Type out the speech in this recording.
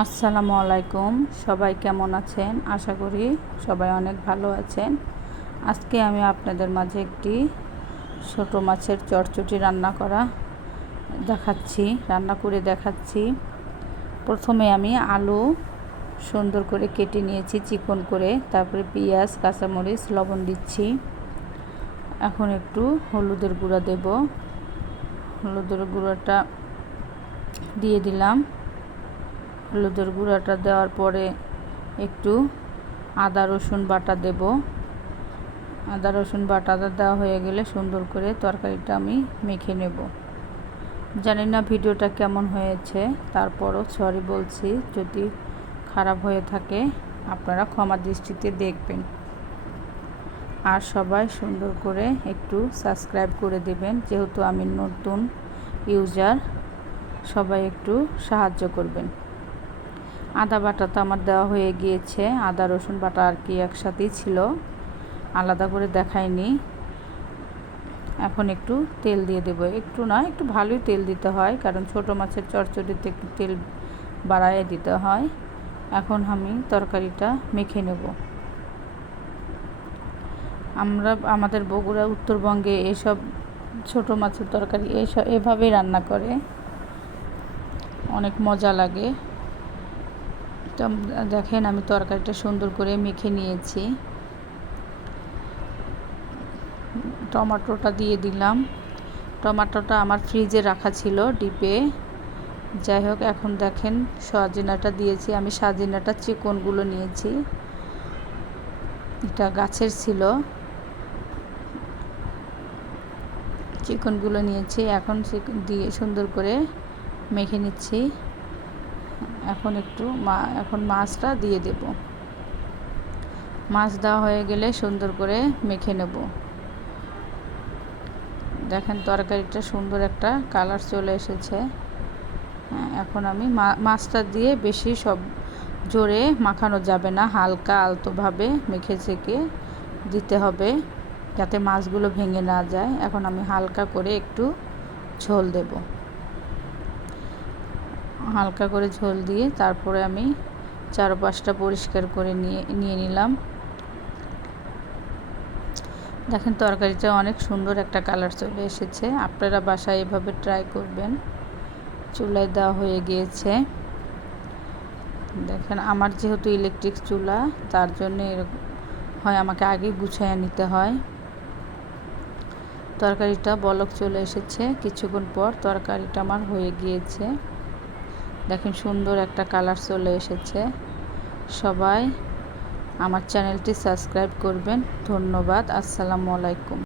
আসসালামু আলাইকুম। সবাই কেমন আছেন? আশা করি সবাই অনেক ভালো আছেন। আজকে আমি আপনাদের মাঝে একটি ছোটো মাছের চটচটি রান্না করা দেখাচ্ছি, রান্না করে দেখাচ্ছি। প্রথমে আমি আলু সুন্দর করে কেটে নিয়েছি, চিকন করে। তারপরে পেঁয়াজ, কাঁচামরিচ, লবণ দিচ্ছি। এখন একটু হলুদের গুঁড়া দেব। হলুদের গুঁড়াটা দিয়ে দিলাম। হলুদের গুঁড়াটা দেওয়ার পরে একটু আদা, রসুন বাটা দেব। আদা, রসুন বাটাটা দেওয়া হয়ে গেলে সুন্দর করে তরকারিটা আমি মেখে নেব। জানি না ভিডিওটা কেমন হয়েছে, তারপরও সরি বলছি, যদি খারাপ হয়ে থাকে আপনারা ক্ষমা দৃষ্টিতে দেখবেন। আর সবাই সুন্দর করে একটু সাবস্ক্রাইব করে দেবেন, যেহেতু আমি নতুন ইউজার সবাই একটু সাহায্য করবেন। আদা বাটা তো আমার দেওয়া হয়ে গিয়েছে। আদা, রসুন বাটা আর কি একসাথেই ছিল। আলাদা করে দেখায়নি এখন একটু তেল দিয়ে দেবো। একটু না, একটু ভালোই তেল দিতে হয়, কারণ ছোট মাছের চচ্চড়িতে একটু তেল বাড়াইয়ে দিতে হয়। এখন আমি তরকারিটা মেখে নেব। আমরা, আমাদের বগুড়া, উত্তরবঙ্গে এসব ছোট মাছের তরকারি এসব এভাবেই রান্না করে। অনেক মজা লাগে। দেখেন আমি তরকারিটা সুন্দর করে মেখে নিয়েছি। টমাটোটা দিয়ে দিলাম। টমাটোটা আমার ফ্রিজে রাখা ছিল ডিপে। যাই হোক, এখন দেখেন সজিনাটা দিয়েছি। আমি সাজিনাটা চিকনগুলো নিয়েছি। এটা গাছের ছিল। চিকনগুলো নিয়েছি। এখন দিয়ে সুন্দর করে মেখে নিচ্ছি। এখন একটু মা, এখন মাছটা দিয়ে দেব। মাছ দেওয়া হয়ে গেলে সুন্দর করে মেখে নেব। দেখেন তরকারিটা সুন্দর একটা কালার চলে এসেছে। হ্যাঁ এখন আমি মাছটা দিয়ে বেশি সব জোরে মাখানো যাবে না। হালকা আলতোভাবে মেখে চেকে দিতে হবে যাতে মাছগুলো ভেঙে না যায়। এখন আমি হালকা করে একটু ঝোল দেবো। হালকা করে ঝোল দিয়ে তারপরে আমি চারপাশটা পরিষ্কার করে নিয়ে নিয়ে নিলাম। দেখেন তরকারিটা অনেক সুন্দর একটা কালার চলে এসেছে। আপনারা বাসায় এভাবে ট্রাই করবেন। চুলায় দেওয়া হয়ে গিয়েছে। দেখেন আমার যেহেতু ইলেকট্রিক চুলা, তার জন্য এরকম হয় আমাকে আগে গুছাইয়া নিতে হয়। তরকারিটা বলক চলে এসেছে। কিছুক্ষণ পর তরকারিটা আমার হয়ে গিয়েছে। দেখেন সুন্দর একটা কালার চলে এসেছে। সবাই আমার চ্যানেলটি সাবস্ক্রাইব করবেন। ধন্যবাদ। আসসালামু আলাইকুম।